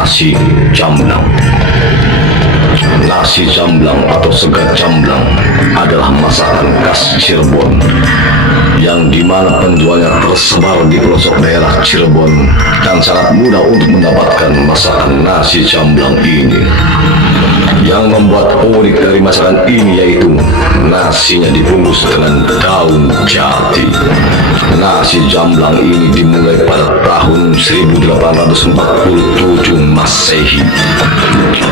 nasi jamblang. Nasi jamblang atau segar jamblang adalah masakan khas Cirebon yang dimana penjualnya tersebar di pelosok daerah Cirebon dan sangat mudah untuk mendapatkan masakan nasi jamblang ini. Yang membuat unik dari masakan ini yaitu nasinya dibungkus dengan daun jati. Nasi jamblang ini dimulai pada tahun 1847 Masehi.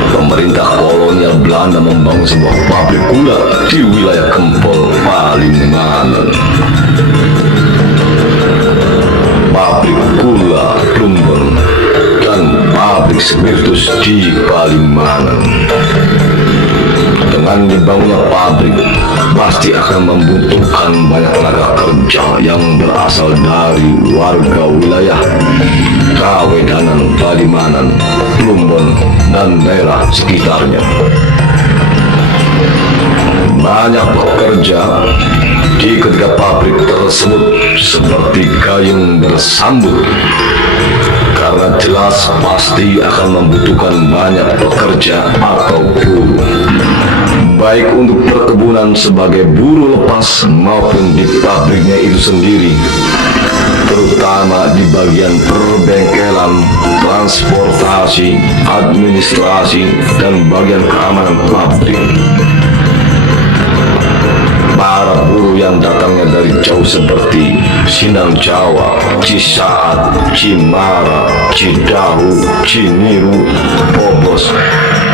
Pemerintah kolonial Belanda membangun sebuah pabrik gula di wilayah Kempol, Palimanan. Pabrik gula Plumbon dan pabrik spiritus di Palimanan. Dengan dibangunnya pabrik, pasti akan membutuhkan banyak tenaga kerja yang berasal dari warga wilayah Kawedanan, Palimanan, Plumbon, dan daerah sekitarnya. Banyak pekerja di ketiga pabrik tersebut seperti gayung bersambut, karena jelas pasti akan membutuhkan banyak pekerja atau buruh, baik untuk perkebunan sebagai buruh lepas maupun di pabriknya itu sendiri, terutama di bagian perbengkelan, transportasi, administrasi, dan bagian keamanan pabrik. Para buruh yang datangnya dari jauh seperti Sindang Jawa, Cisaat, Cimara, Cidahu, Ciniru, Bobos,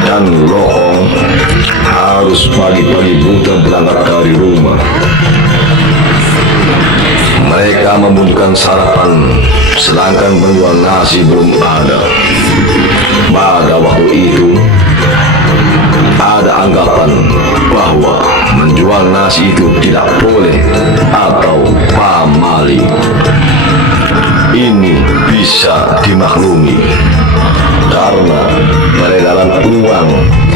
dan Lohong harus pagi-pagi buta berangkat dari rumah. Mereka membutuhkan sarapan, sedangkan penjual nasi belum ada. Pada waktu itu, ada anggapan bahwa menjual nasi itu tidak boleh atau pamali. Ini bisa dimaklumi karena peredaran uang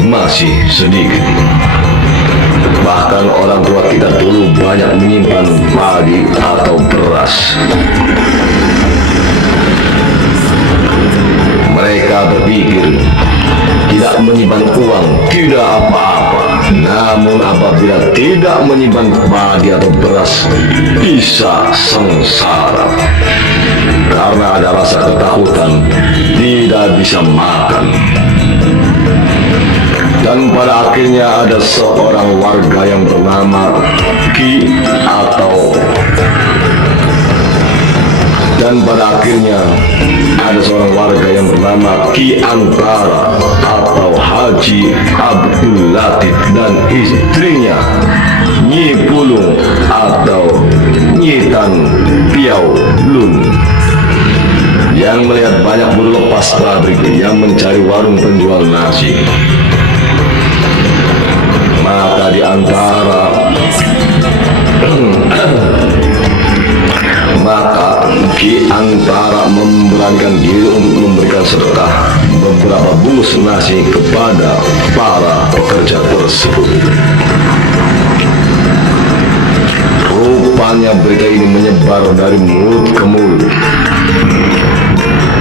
masih sedikit. Bahkan orang tua kita dulu banyak menyimpan padi atau beras. Mereka berpikir tidak menyimpan uang tidak apa-apa, namun apabila tidak menyimpan padi atau beras bisa sengsara karena ada rasa ketakutan tidak bisa makan. Dan pada akhirnya ada seorang warga yang bernama Ki atau dan pada akhirnya ada seorang warga yang bernama Ki Antara atau Haji Abdul Latif dan istrinya Nyi Pulung atau Nyi Tan Piau Lun yang melihat banyak buruh lepas pabrik yang mencari warung penjual nasi. Maka di antara maka Ki Antara memberanikan diri untuk memberikan sedekah beberapa bungkus nasi kepada para pekerja tersebut. Rupanya berita ini menyebar dari mulut ke mulut,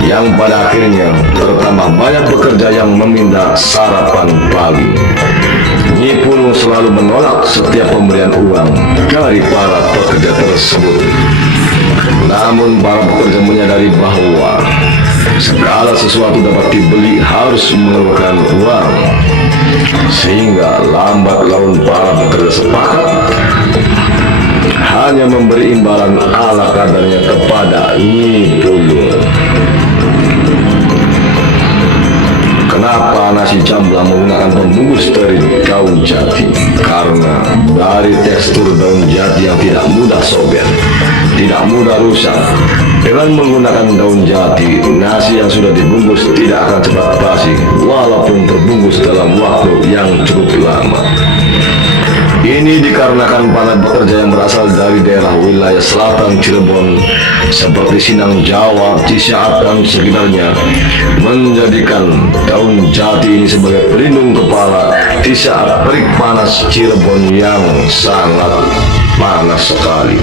yang pada akhirnya bertambah banyak pekerja yang meminta sarapan pagi. Nyi Pulung selalu menolak setiap pemberian uang dari para pekerja tersebut. Namun para pekerja menyadari bahwa segala sesuatu dapat dibeli harus mengeluarkan uang, sehingga lambat laun para pekerja sepakat hanya memberi imbalan ala kadarnya kepada Nyi Pulung. Kenapa nasi jamblang menggunakan pembungkus dari daun jati? Karena dari tekstur daun jati yang tidak mudah sobek, tidak mudah rusak. Dengan menggunakan daun jati, nasi yang sudah dibungkus tidak akan cepat basi, walaupun terbungkus dalam waktu yang cukup lama. Ini dikarenakan para pekerja yang berasal dari daerah wilayah selatan Cirebon seperti Sindang Jawa, Cisaat, dan sekitarnya menjadikan daun jati ini sebagai pelindung kepala di saat terik panas Cirebon yang sangat panas sekali.